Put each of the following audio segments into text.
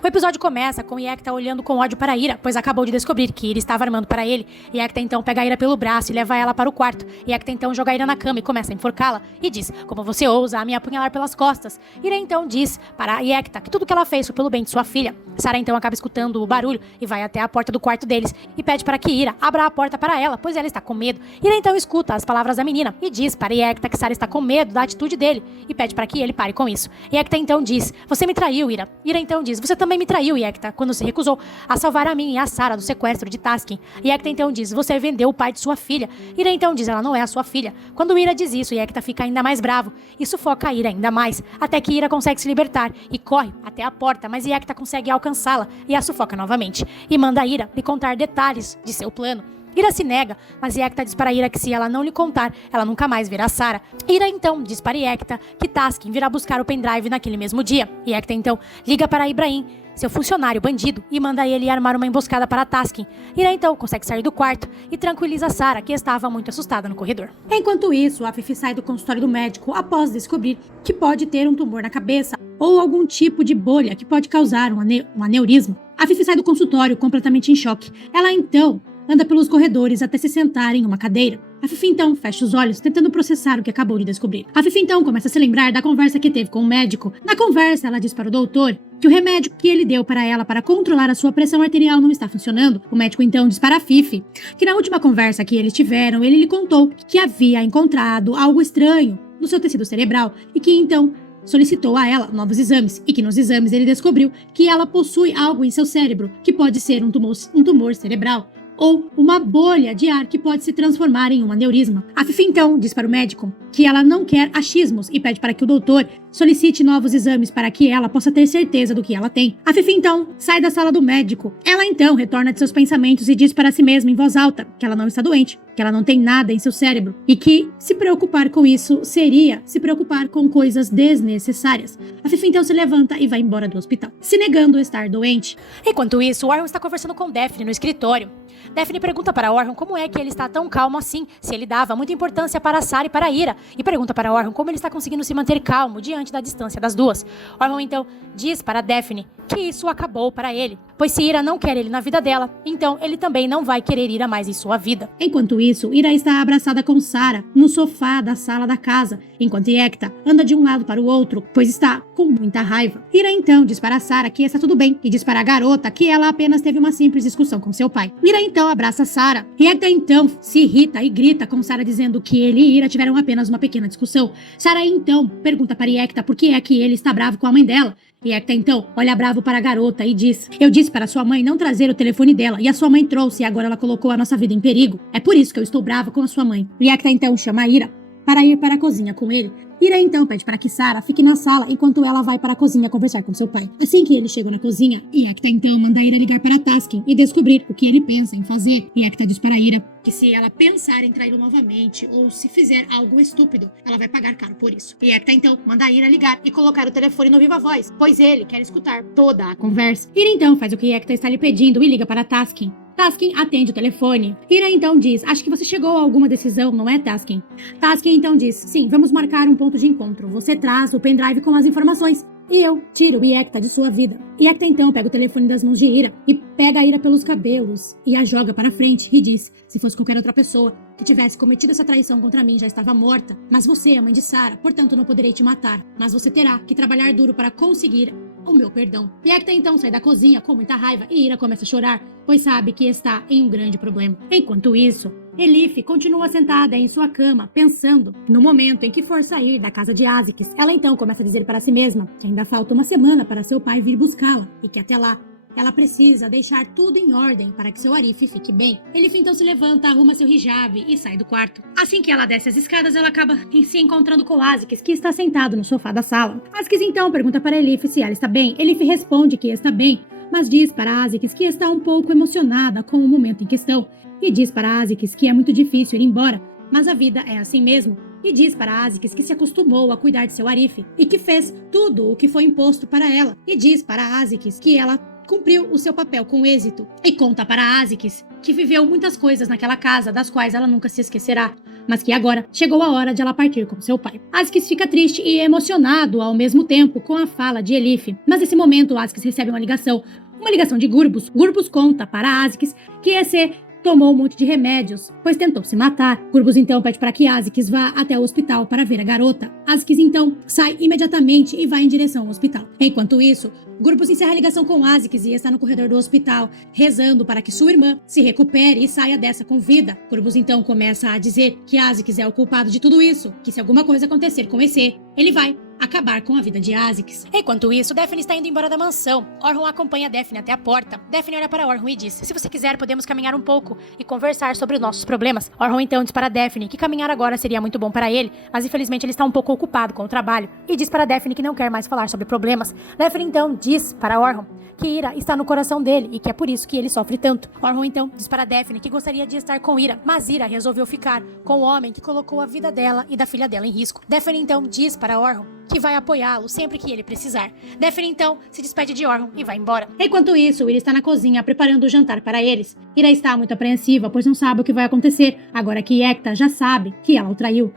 O episódio começa com Yekta olhando com ódio para Ira, pois acabou de descobrir que Ira estava armando para ele. Yekta então pega a Ira pelo braço e leva ela para o quarto. Yekta então joga a Ira na cama e começa a enforcá-la e diz: "Como você ousa me apunhalar pelas costas?" Ira então diz para Yekta que tudo que ela fez foi pelo bem de sua filha. Sarah então acaba escutando o barulho e vai até a porta do quarto deles e pede para que Ira abra a porta para ela, pois ela está com medo. Ira então escuta as palavras da menina e diz para Yekta que Sarah está com medo da atitude dele e pede para que ele pare com isso. Yekta então diz: "Você me traiu, Ira." Ira então diz: "Você também me traiu, Yekta, quando se recusou a salvar a mim e a Sarah do sequestro de Taskin." Yekta então diz: "Você vendeu o pai de sua filha." Ira então diz: "Ela não é a sua filha." Quando Ira diz isso, Yekta fica ainda mais bravo e sufoca Ira ainda mais, até que Ira consegue se libertar e corre até a porta, mas Yekta consegue alcançá-la e a sufoca novamente, e manda Ira lhe contar detalhes de seu plano. Ira se nega, mas Yekta diz para Ira que se ela não lhe contar, ela nunca mais verá Sarah. Ira então diz para Yekta que Taskin virá buscar o pendrive naquele mesmo dia. Yekta então liga para Ibrahim, seu funcionário bandido, e manda ele armar uma emboscada para Taskin. Ira então consegue sair do quarto e tranquiliza Sarah, que estava muito assustada no corredor. Enquanto isso, a Fifi sai do consultório do médico após descobrir que pode ter um tumor na cabeça ou algum tipo de bolha que pode causar um aneurisma. A Fifi sai do consultório completamente em choque. Ela então anda pelos corredores até se sentar em uma cadeira. A Fifi então fecha os olhos, tentando processar o que acabou de descobrir. A Fifi então começa a se lembrar da conversa que teve com o médico. Na conversa, ela diz para o doutor que o remédio que ele deu para ela para controlar a sua pressão arterial não está funcionando. O médico então diz para a Fifi que na última conversa que eles tiveram, ele lhe contou que havia encontrado algo estranho no seu tecido cerebral e que então solicitou a ela novos exames, e que nos exames ele descobriu que ela possui algo em seu cérebro, que pode ser um tumor cerebral, ou uma bolha de ar que pode se transformar em um aneurisma. A Fifi então diz para o médico que ela não quer achismos e pede para que o doutor solicite novos exames para que ela possa ter certeza do que ela tem. A Fifi então sai da sala do médico. Ela então retorna de seus pensamentos e diz para si mesma em voz alta que ela não está doente, que ela não tem nada em seu cérebro e que se preocupar com isso seria se preocupar com coisas desnecessárias. A Fifi então se levanta e vai embora do hospital, se negando estar doente. Enquanto isso, Orhan está conversando com Daphne no escritório. Daphne pergunta para Orhan como é que ele está tão calmo assim, se ele dava muita importância para Sarah e para Ira, e pergunta para Orhan como ele está conseguindo se manter calmo diante da distância das duas. Orhan então diz para Daphne que isso acabou para ele, pois se Ira não quer ele na vida dela, então ele também não vai querer Ira mais em sua vida. Enquanto isso, Ira está abraçada com Sarah no sofá da sala da casa, enquanto Yekta anda de um lado para o outro, pois está com muita raiva. Ira então diz para Sarah que está tudo bem e diz para a garota que ela apenas teve uma simples discussão com seu pai. Ira então abraça Sarah. Yekta então se irrita e grita com Sarah dizendo que ele e Ira tiveram apenas uma pequena discussão. Sarah então pergunta para Yekta por que é que ele está bravo com a mãe dela. Yekta então olha bravo para a garota e diz: "Eu disse para sua mãe não trazer o telefone dela e a sua mãe trouxe e agora ela colocou a nossa vida em perigo. É por isso que eu estou brava com a sua mãe." Yekta então chama a Ira para ir para a cozinha com ele. Ira então pede para que Sarah fique na sala enquanto ela vai para a cozinha conversar com seu pai. Assim que eles chegam na cozinha, Yekta então manda Ira ligar para Taskin e descobrir o que ele pensa em fazer. Yekta diz para Ira que se ela pensar em traí-lo novamente ou se fizer algo estúpido, ela vai pagar caro por isso. Yekta então manda Ira ligar e colocar o telefone no viva voz, pois ele quer escutar toda a conversa. Ira então faz o que Yekta está lhe pedindo e liga para Taskin. Taskin atende o telefone. Ira então diz: "Acho que você chegou a alguma decisão, não é, Taskin?" Taskin então diz: "Sim, vamos marcar um ponto de encontro. Você traz o pendrive com as informações e eu tiro o Yekta de sua vida." Yekta então pega o telefone das mãos de Ira e pega a Ira pelos cabelos e a joga para frente e diz: "Se fosse qualquer outra pessoa que tivesse cometido essa traição contra mim já estava morta, mas você é a mãe de Sarah, portanto não poderei te matar, mas você terá que trabalhar duro para conseguir o meu perdão." Yekta então sai da cozinha com muita raiva e Ira começa a chorar, pois sabe que está em um grande problema. Enquanto isso, Elif continua sentada em sua cama, pensando no momento em que for sair da casa de Azikis. Ela então começa a dizer para si mesma que ainda falta uma semana para seu pai vir buscá-la e que até lá ela precisa deixar tudo em ordem para que seu Arif fique bem. Elif então se levanta, arruma seu hijab e sai do quarto. Assim que ela desce as escadas, ela acaba se encontrando com Azikis, que está sentado no sofá da sala. Azikis então pergunta para Elif se ela está bem. Elif responde que está bem, mas diz para Azikis que está um pouco emocionada com o momento em questão. E diz para Azikis que é muito difícil ir embora, mas a vida é assim mesmo. E diz para Azikis que se acostumou a cuidar de seu Arif e que fez tudo o que foi imposto para ela. E diz para Azikis que ela cumpriu o seu papel com êxito. E conta para Azikis que viveu muitas coisas naquela casa, das quais ela nunca se esquecerá. mas que agora chegou a hora de ela partir com seu pai. Askis fica triste e emocionado ao mesmo tempo com a fala de Elif, mas nesse momento Askis recebe uma ligação de Gurbus. Gurbus conta para Askis que esse tomou um monte de remédios, pois tentou se matar. Gurbus então pede para que Askis vá até o hospital para ver a garota. Askis então sai imediatamente e vai em direção ao hospital. Enquanto isso, Gurbus encerra a ligação com Askis e está no corredor do hospital, rezando para que sua irmã se recupere e saia dessa com vida. Gurbus então começa a dizer que Askis é o culpado de tudo isso, que se alguma coisa acontecer com esse, ele vai acabar com a vida de Askis. Enquanto isso, Daphne está indo embora da mansão. Orhun acompanha Daphne até a porta. Daphne olha para Orhun e diz: se você quiser, podemos caminhar um pouco e conversar sobre nossos problemas. Orhun então diz para Daphne que caminhar agora seria muito bom para ele, mas infelizmente ele está um pouco ocupado com o trabalho, e diz para Daphne que não quer mais falar sobre problemas. Daphne então diz para Orhun que Ira está no coração dele e que é por isso que ele sofre tanto. Orhun então diz para Daphne que gostaria de estar com Ira, mas Ira resolveu ficar com o homem que colocou a vida dela e da filha dela em risco. Daphne então diz para Orhun que vai apoiá-lo sempre que ele precisar. Daphne então se despede de Orhun e vai embora. Enquanto isso, Ira está na cozinha preparando o jantar para eles. Ira está muito apreensiva, pois não sabe o que vai acontecer, agora que Ekta já sabe que ela o traiu.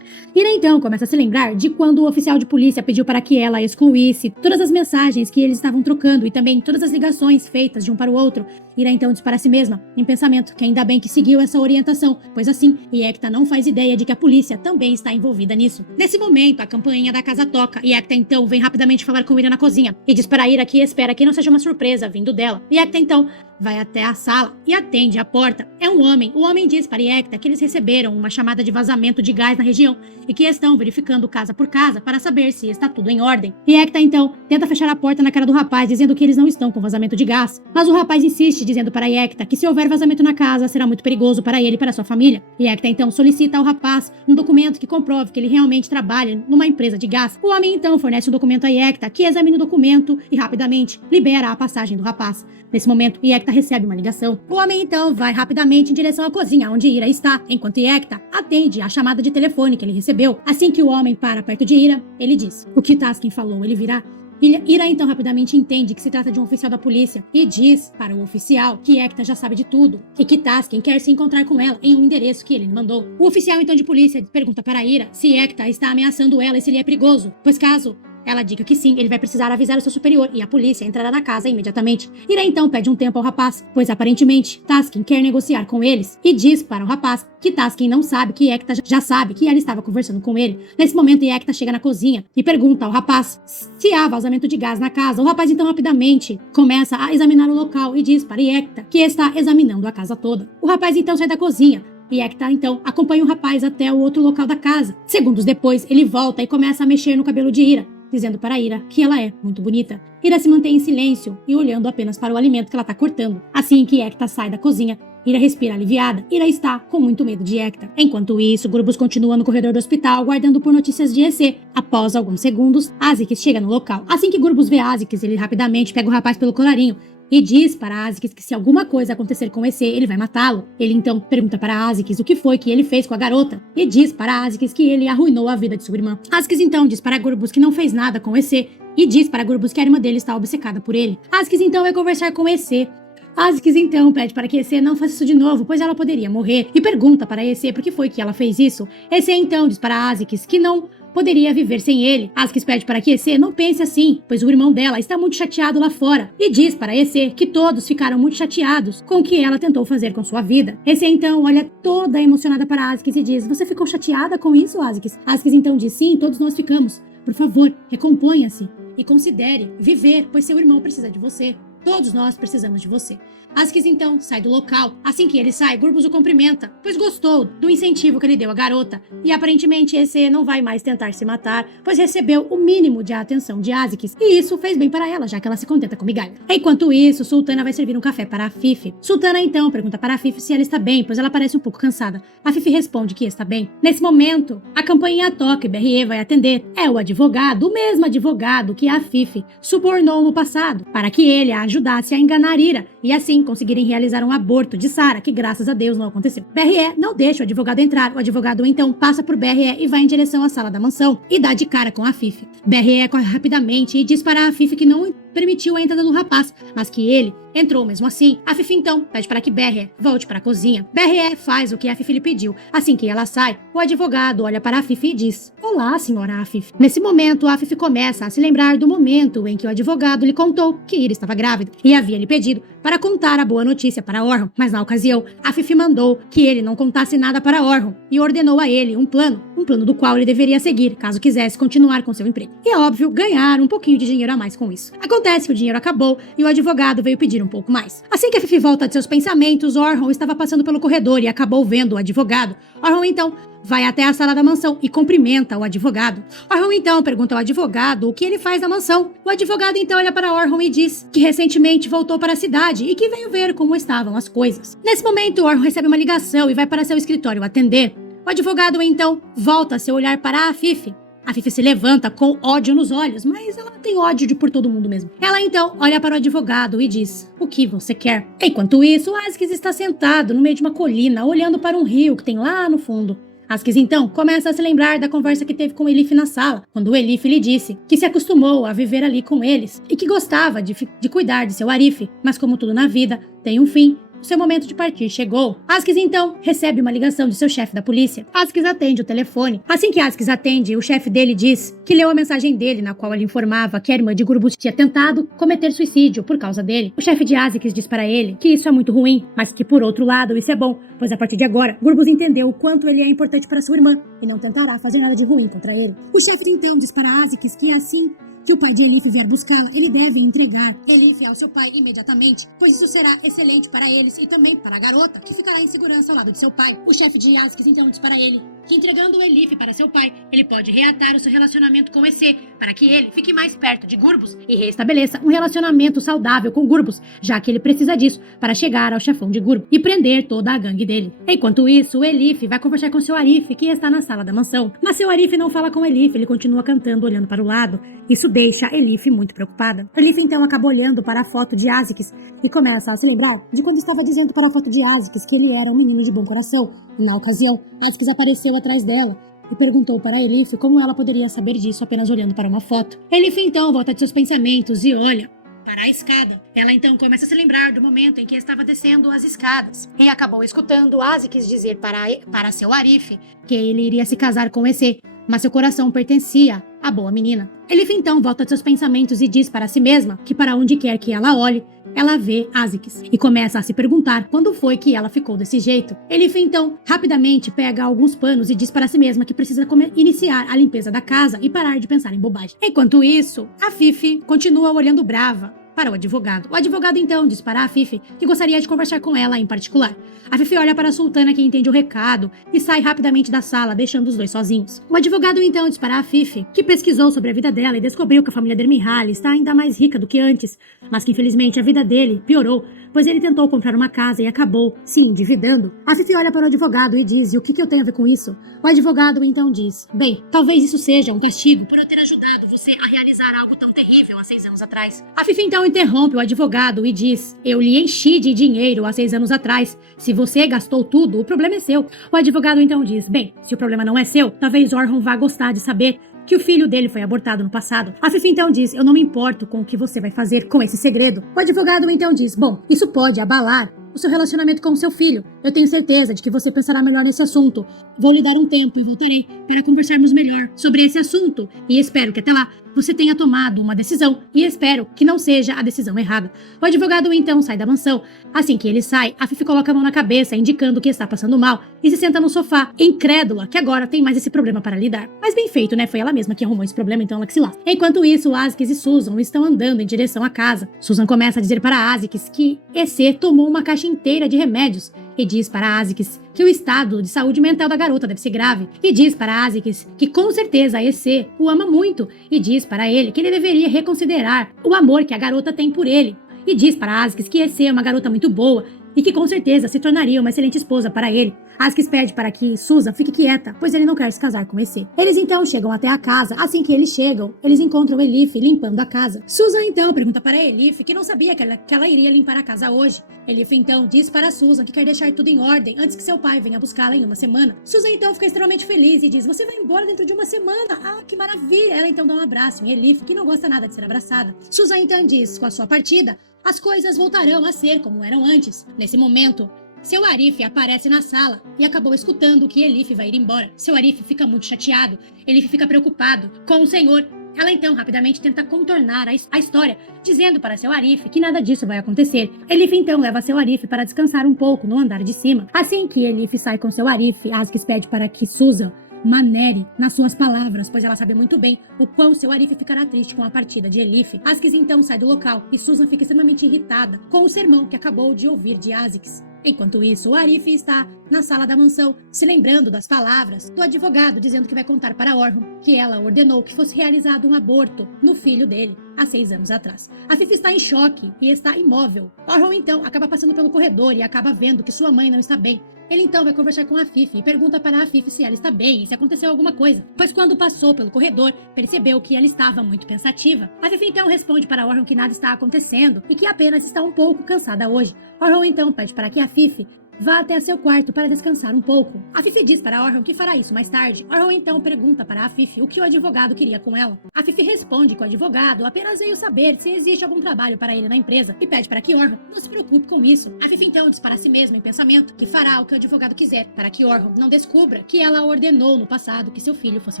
Ira então começa a se lembrar de quando o oficial de polícia pediu para que ela excluísse todas as mensagens que eles estavam trocando e também todas as ligações feitas de um para o outro. Ira então diz para si mesma, em pensamento, que ainda bem que seguiu essa orientação, pois assim, Ekta não faz ideia de que a polícia também está envolvida nisso. Nesse momento, a campainha da casa toca e Ekta então vem rapidamente falar com Ira na cozinha e diz para Ira que espera que não seja uma surpresa vindo dela. E Ekta então vai até a sala e atende a porta. É um homem. O homem diz para Ekta que eles receberam uma chamada de vazamento de gás na região e que estão verificando casa por casa para saber se está tudo em ordem. E Ekta então tenta fechar a porta na cara do rapaz, dizendo que eles não estão com vazamento de gás. Mas o rapaz insiste, dizendo para Ekta que se houver vazamento na casa, será muito perigoso para ele e para sua família. E Ekta então solicita ao rapaz um documento que comprove que ele realmente trabalha numa empresa de gás. O homem então fornece um documento a Ekta, que examina o documento e rapidamente libera a passagem do rapaz. Nesse momento, Ekta recebe uma ligação. O homem então vai rapidamente em direção à cozinha onde Ira está, enquanto Ekta atende a chamada de telefone que ele recebeu. Assim que o homem para perto de Ira, ele diz: o que Taskin falou, ele virá. Ira então rapidamente entende que se trata de um oficial da polícia e diz para o oficial que Ekta já sabe de tudo e que Taskin quer se encontrar com ela em um endereço que ele mandou. O oficial então de polícia pergunta para Ira se Ekta está ameaçando ela e se ele é perigoso, pois caso ela diga que sim, ele vai precisar avisar o seu superior e a polícia entrará na casa imediatamente. Ira então pede um tempo ao rapaz, pois aparentemente Taskin quer negociar com eles e diz para o rapaz que Taskin não sabe que Ekta já sabe que ela estava conversando com ele. Nesse momento, Ekta chega na cozinha e pergunta ao rapaz se há vazamento de gás na casa. O rapaz então rapidamente começa a examinar o local e diz para Ekta que está examinando a casa toda. O rapaz então sai da cozinha. E Ekta, então, acompanha o rapaz até o outro local da casa. Segundos depois, ele volta e começa a mexer no cabelo de Ira, dizendo para Ira que ela é muito bonita. Ira se mantém em silêncio e olhando apenas para o alimento que ela está cortando. Assim que Ekta sai da cozinha, Ira respira aliviada. Ira está com muito medo de Ekta. Enquanto isso, Gurbus continua no corredor do hospital, guardando por notícias de EC. Após alguns segundos, Azikis chega no local. Assim que Gurbus vê Azikis, ele rapidamente pega o rapaz pelo colarinho e diz para Azikis que se alguma coisa acontecer com EC, ele vai matá-lo. Ele então pergunta para Azikis o que foi que ele fez com a garota e diz para Azikis que ele arruinou a vida de sua irmã. Azikis então diz para Gurbus que não fez nada com EC e diz para Gurbus que a irmã dele está obcecada por ele. Azikis então vai conversar com EC. Azikis então pede para que EC não faça isso de novo, pois ela poderia morrer, e pergunta para EC por que foi que ela fez isso. EC então diz para Azikis que não poderia viver sem ele. Azikis pede para que EC não pense assim, pois o irmão dela está muito chateado lá fora, e diz para EC que todos ficaram muito chateados com o que ela tentou fazer com sua vida. EC então olha toda emocionada para Azikis e diz: você ficou chateada com isso, Azikis? Azikis então diz: sim, todos nós ficamos. Por favor, recomponha-se e considere viver, pois seu irmão precisa de você. Todos nós precisamos de você. Azikis então sai do local. Assim que ele sai, Gurbus o cumprimenta, pois gostou do incentivo que ele deu à garota. E aparentemente EC não vai mais tentar se matar, pois recebeu o mínimo de atenção de Azikis. E isso fez bem para ela, já que ela se contenta com migalha. Enquanto isso, Sultana vai servir um café para a Fifi. Sultana então pergunta para a Fifi se ela está bem, pois ela parece um pouco cansada. A Fifi responde que está bem. Nesse momento, a campainha toca e Berrier vai atender. É o advogado, o mesmo advogado que a Fifi subornou no passado, para que ele a ajudasse a enganar Ira e assim conseguirem realizar um aborto de Sarah, que graças a Deus não aconteceu. Berrier não deixa o advogado entrar. O advogado então passa por Berrier e vai em direção à sala da mansão e dá de cara com a Fifi. Berrier corre rapidamente e diz para a Fifi que não permitiu a entrada do rapaz, mas que ele entrou mesmo assim. A Fifi então pede para que Berrier volte para a cozinha. Berrier faz o que a Fifi lhe pediu. Assim que ela sai, o advogado olha para a Fifi e diz: "Olá, senhora Fifi." Nesse momento, a Fifi começa a se lembrar do momento em que o advogado lhe contou que Ira estava grávida e havia lhe pedido para contar a boa notícia para Orhan, mas na ocasião, a Fifi mandou que ele não contasse nada para Orhan e ordenou a ele um plano do qual ele deveria seguir caso quisesse continuar com seu emprego. E é óbvio, ganhar um pouquinho de dinheiro a mais com isso. Acontece que o dinheiro acabou e o advogado veio pedir um pouco mais. Assim que a Fifi volta de seus pensamentos, Orhan estava passando pelo corredor e acabou vendo o advogado. Orhan então vai até a sala da mansão e cumprimenta o advogado. Orhan então pergunta ao advogado o que ele faz na mansão. O advogado então olha para Orhan e diz que recentemente voltou para a cidade e que veio ver como estavam as coisas. Nesse momento, Orhan recebe uma ligação e vai para seu escritório atender. O advogado então volta seu olhar para a Fifi. A Fifi se levanta com ódio nos olhos, mas ela tem ódio por todo mundo mesmo. Ela então olha para o advogado e diz: "O que você quer?" Enquanto isso, Askis está sentado no meio de uma colina, olhando para um rio que tem lá no fundo. Askis então começa a se lembrar da conversa que teve com Elif na sala, quando o Elif lhe disse que se acostumou a viver ali com eles e que gostava de cuidar de seu Arif, mas como tudo na vida, tem um fim. Seu momento de partir chegou. Askis então recebe uma ligação de seu chefe da polícia. Askis atende o telefone. Assim que Askis atende, o chefe dele diz que leu a mensagem dele, na qual ele informava que a irmã de Gurbus tinha tentado cometer suicídio por causa dele. O chefe de Askis diz para ele que isso é muito ruim, mas que por outro lado isso é bom, pois a partir de agora, Gurbus entendeu o quanto ele é importante para sua irmã e não tentará fazer nada de ruim contra ele. O chefe então diz para Askis que assim que o pai de Elif vier buscá-la, ele deve entregar Elif ao seu pai imediatamente, pois isso será excelente para eles e também para a garota, que ficará em segurança ao lado de seu pai. O chefe de Askis então diz para ele que entregando Elif para seu pai, ele pode reatar o seu relacionamento com EC, para que ele fique mais perto de Gurbus e restabeleça um relacionamento saudável com Gurbus, já que ele precisa disso para chegar ao chefão de Gurbus e prender toda a gangue dele. Enquanto isso, Elif vai conversar com seu Arif, que está na sala da mansão, mas seu Arif não fala com Elif, ele continua cantando olhando para o lado. Isso deixa Elif muito preocupada. Elif então acaba olhando para a foto de Askis e começa a se lembrar de quando estava dizendo para a foto de Askis que ele era um menino de bom coração. E na ocasião, Askis apareceu atrás dela e perguntou para Elif como ela poderia saber disso apenas olhando para uma foto. Elif então volta de seus pensamentos e olha para a escada. Ela então começa a se lembrar do momento em que estava descendo as escadas e acabou escutando Askis dizer para seu Arif que ele iria se casar com EC, mas seu coração pertencia à boa menina. Elif então volta de seus pensamentos e diz para si mesma que para onde quer que ela olhe, ela vê Askis e começa a se perguntar quando foi que ela ficou desse jeito. Elif então rapidamente pega alguns panos e diz para si mesma que precisa iniciar a limpeza da casa e parar de pensar em bobagem. Enquanto isso, a Fifi continua olhando brava para o advogado. O advogado então diz para a Fifi que gostaria de conversar com ela em particular. A Fifi olha para a sultana, que entende o recado e sai rapidamente da sala, deixando os dois sozinhos. O advogado então diz para a Fifi que pesquisou sobre a vida dela e descobriu que a família Dermihal está ainda mais rica do que antes, mas que infelizmente a vida dele piorou, pois ele tentou comprar uma casa e acabou se endividando. A Fifi olha para o advogado e diz: "E o que eu tenho a ver com isso?" O advogado então diz: "Bem, talvez isso seja um castigo por eu ter ajudado você a realizar algo tão terrível há 6 anos atrás." A Fifi então interrompe o advogado e diz: "Eu lhe enchi de dinheiro há 6 anos atrás. Se você gastou tudo, o problema é seu." O advogado então diz: "Bem, se o problema não é seu, talvez Orhan vá gostar de saber que o filho dele foi abortado no passado." A Fifi então diz: "Eu não me importo com o que você vai fazer com esse segredo." O advogado então diz: "Bom, isso pode abalar o seu relacionamento com o seu filho. Eu tenho certeza de que você pensará melhor nesse assunto. Vou lhe dar um tempo e voltarei para conversarmos melhor sobre esse assunto. E espero que até lá você tenha tomado uma decisão e espero que não seja a decisão errada." O advogado então sai da mansão. Assim que ele sai, a Fifi coloca a mão na cabeça, indicando que está passando mal, e se senta no sofá, incrédula que agora tem mais esse problema para lidar. Mas bem feito, né? Foi ela mesma que arrumou esse problema, então ela que se lasca. Enquanto isso, Askis e Susan estão andando em direção à casa. Susan começa a dizer para Askis que EC tomou uma caixa inteira de remédios e diz para Askis que o estado de saúde mental da garota deve ser grave, e diz para Askis que com certeza a EC o ama muito, e diz para ele que ele deveria reconsiderar o amor que a garota tem por ele, e diz para Askis que EC é uma garota muito boa e que com certeza se tornaria uma excelente esposa para ele. Askis pede para que Susan fique quieta, pois ele não quer se casar com EC. Eles então chegam até a casa. Assim que eles chegam, eles encontram Elif limpando a casa. Susan então pergunta para Elif que não sabia que ela iria limpar a casa hoje. Elif então diz para Susan que quer deixar tudo em ordem antes que seu pai venha buscá-la em uma semana. Susan então fica extremamente feliz e diz: "Você vai embora dentro de uma semana? Ah, que maravilha!" Ela então dá um abraço em Elif, que não gosta nada de ser abraçada. Susan então diz: "Com a sua partida, as coisas voltarão a ser como eram antes." Nesse momento, seu Arif aparece na sala e acabou escutando que Elif vai ir embora. Seu Arif fica muito chateado, Elif fica preocupado com o senhor. Ela então rapidamente tenta contornar a história, dizendo para seu Arif que nada disso vai acontecer. Elif então leva seu Arif para descansar um pouco no andar de cima. Assim que Elif sai com seu Arif, Askis pede para que Susan manere nas suas palavras, pois ela sabe muito bem o quão seu Arif ficará triste com a partida de Elif. Askis então sai do local e Susan fica extremamente irritada com o sermão que acabou de ouvir de Askis. Enquanto isso, o Arif está na sala da mansão, se lembrando das palavras do advogado dizendo que vai contar para Orhun que ela ordenou que fosse realizado um aborto no filho dele há 6 anos atrás. A Fifi está em choque e está imóvel. Orhun então acaba passando pelo corredor e acaba vendo que sua mãe não está bem. Ele então vai conversar com a Fifi e pergunta para a Fifi se ela está bem e se aconteceu alguma coisa, pois quando passou pelo corredor, percebeu que ela estava muito pensativa. A Fifi então responde para Orhun que nada está acontecendo e que apenas está um pouco cansada hoje. Orhun então pede para que a Fifi vá até seu quarto para descansar um pouco. A Fifi diz para Orhun que fará isso mais tarde. Orhun então pergunta para a Fifi o que o advogado queria com ela. A Fifi responde que o advogado apenas veio saber se existe algum trabalho para ele na empresa e pede para que Orhun não se preocupe com isso. A Fifi então diz para si mesma em pensamento que fará o que o advogado quiser para que Orhun não descubra que ela ordenou no passado que seu filho fosse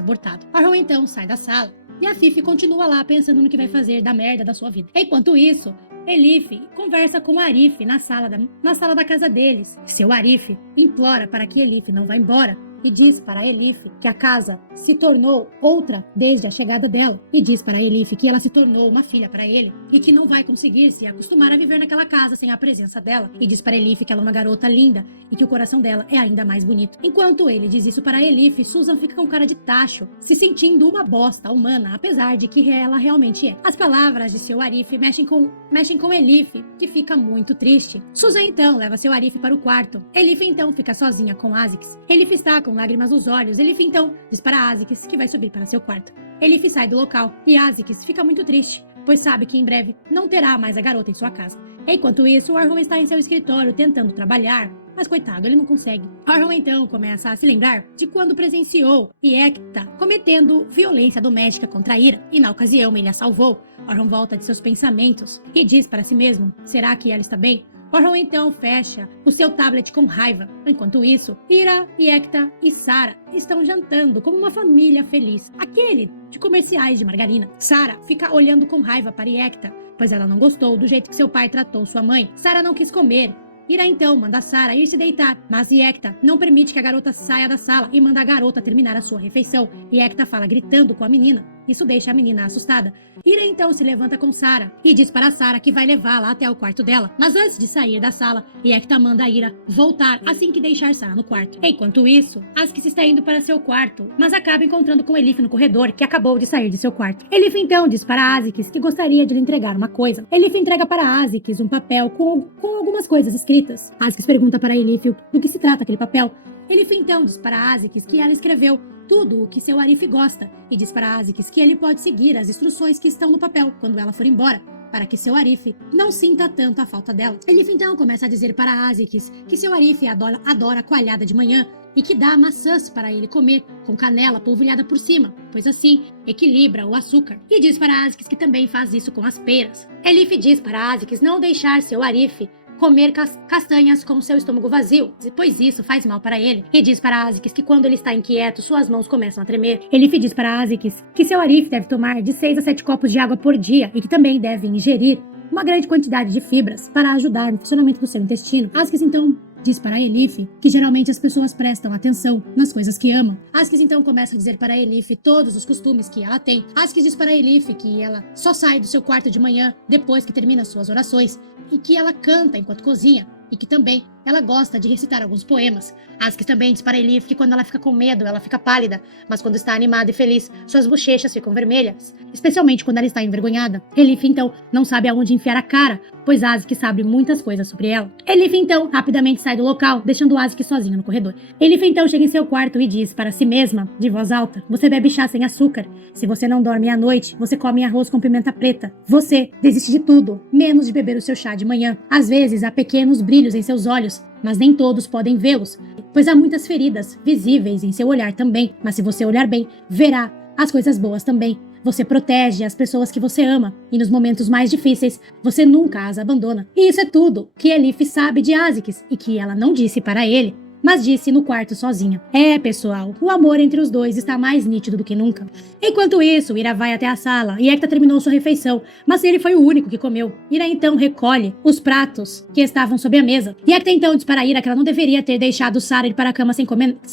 abortado. Orhun então sai da sala e a Fifi continua lá pensando no que vai fazer da merda da sua vida. Enquanto isso, Elif conversa com Arif na sala da casa deles. Seu Arif implora para que Elif não vá embora e diz para Elif que a casa se tornou outra desde a chegada dela. E diz para Elif que ela se tornou uma filha para ele e que não vai conseguir se acostumar a viver naquela casa sem a presença dela. E diz para Elif que ela é uma garota linda e que o coração dela é ainda mais bonito. Enquanto ele diz isso para Elif, Susan fica com cara de tacho, se sentindo uma bosta humana, apesar de que ela realmente é. As palavras de seu Arif mexem com Elif, que fica muito triste. Susan então leva seu Arif para o quarto. Elif então fica sozinha com Aziz. Elif está com lágrimas nos olhos. Elif então diz para Aziz que vai subir para seu quarto. Elif sai do local e Aziz fica muito triste, pois sabe que em breve não terá mais a garota em sua casa. Enquanto isso, Orhun está em seu escritório tentando trabalhar, mas coitado, ele não consegue. Orhun então começa a se lembrar de quando presenciou Yekta cometendo violência doméstica contra Ira, e na ocasião ele a salvou. Orhun volta de seus pensamentos e diz para si mesmo: será que ela está bem? Orhun então fecha o seu tablet com raiva. Enquanto isso, Ira, Yekta e Sarah estão jantando como uma família feliz. Aquele de comerciais de margarina. Sarah fica olhando com raiva para Yekta, pois ela não gostou do jeito que seu pai tratou sua mãe. Sarah não quis comer. Ira então manda Sarah ir se deitar, mas Yekta não permite que a garota saia da sala e manda a garota terminar a sua refeição. Yekta fala gritando com a menina. Isso deixa a menina assustada. Ira então se levanta com Sarah e diz para Sarah que vai levá-la até o quarto dela. Mas antes de sair da sala, Yekta manda a Ira voltar assim que deixar Sarah no quarto. Enquanto isso, Askis está indo para seu quarto, mas acaba encontrando com Elif no corredor, que acabou de sair de seu quarto. Elif então diz para Aziz que gostaria de lhe entregar uma coisa. Elif entrega para Aziz um papel com algumas coisas escritas. Aziz pergunta para Elif do que se trata aquele papel. Elif então diz para Aziz que ela escreveu tudo o que seu Arif gosta e diz para Aziz que ele pode seguir as instruções que estão no papel quando ela for embora, para que seu Arif não sinta tanto a falta dela. Elif então começa a dizer para Aziz que seu Arif adora coalhada de manhã e que dá maçãs para ele comer com canela polvilhada por cima, pois assim equilibra o açúcar. E diz para Aziz que também faz isso com as peras. Elif diz para Aziz não deixar seu Arif comer castanhas com seu estômago vazio, pois isso faz mal para ele. E diz para Aziz que quando ele está inquieto, suas mãos começam a tremer. Elif diz para Aziz que seu Arif deve tomar de 6 a 7 copos de água por dia e que também deve ingerir uma grande quantidade de fibras para ajudar no funcionamento do seu intestino. Aziz então diz para Elif que geralmente as pessoas prestam atenção nas coisas que amam. Aziz então começa a dizer para Elif todos os costumes que ela tem. Aziz diz para Elif que ela só sai do seu quarto de manhã depois que termina suas orações e que ela canta enquanto cozinha e que também ela gosta de recitar alguns poemas. Askis também diz para Elif que quando ela fica com medo, ela fica pálida, mas quando está animada e feliz, suas bochechas ficam vermelhas, especialmente quando ela está envergonhada. Elif, então, não sabe aonde enfiar a cara, pois Askis sabe muitas coisas sobre ela. Elif, então, rapidamente sai do local, deixando Askis sozinha no corredor. Elif, então, chega em seu quarto e diz para si mesma, de voz alta: você bebe chá sem açúcar. Se você não dorme à noite, você come arroz com pimenta preta. Você desiste de tudo, menos de beber o seu chá de manhã. Às vezes, há pequenos brilhos em seus olhos, mas nem todos podem vê-los, pois há muitas feridas visíveis em seu olhar também. Mas se você olhar bem, verá as coisas boas também. Você protege as pessoas que você ama, e nos momentos mais difíceis, você nunca as abandona. E isso é tudo que Elif sabe de Askis, e que ela não disse para ele, mas disse no quarto sozinha. Pessoal, o amor entre os dois está mais nítido do que nunca. Enquanto isso, Ira vai até a sala e Ekta terminou sua refeição, mas ele foi o único que comeu. Ira então recolhe os pratos que estavam sob a mesa. E Ekta então diz para Ira que ela não deveria ter deixado Sara ir para a cama sem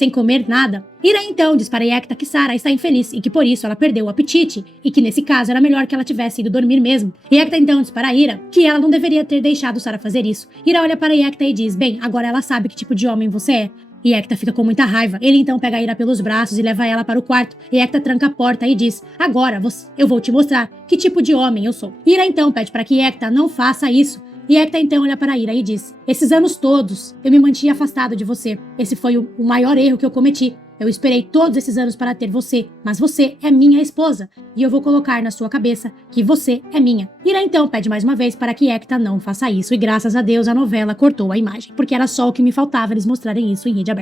comer nada. Ira então diz para Ekta que Sara está infeliz e que por isso ela perdeu o apetite, e que nesse caso era melhor que ela tivesse ido dormir mesmo. E Ekta então diz para Ira que ela não deveria ter deixado Sara fazer isso. Ira olha para Ekta e diz: bem, agora ela sabe que tipo de homem você é. E Ekta fica com muita raiva. Ele então pega Ira pelos braços e leva ela para o quarto. E Ekta tranca a porta e diz: agora eu vou te mostrar que tipo de homem eu sou. Ira então pede para que Ekta não faça isso. E Ekta então olha para Ira e diz: esses anos todos eu me mantinha afastado de você. Esse foi o maior erro que eu cometi. Eu esperei todos esses anos para ter você, mas você é minha esposa, e eu vou colocar na sua cabeça que você é minha. Ira então pede mais uma vez para que Ekta não faça isso, e graças a Deus a novela cortou a imagem, porque era só o que me faltava eles mostrarem isso em rede aberta.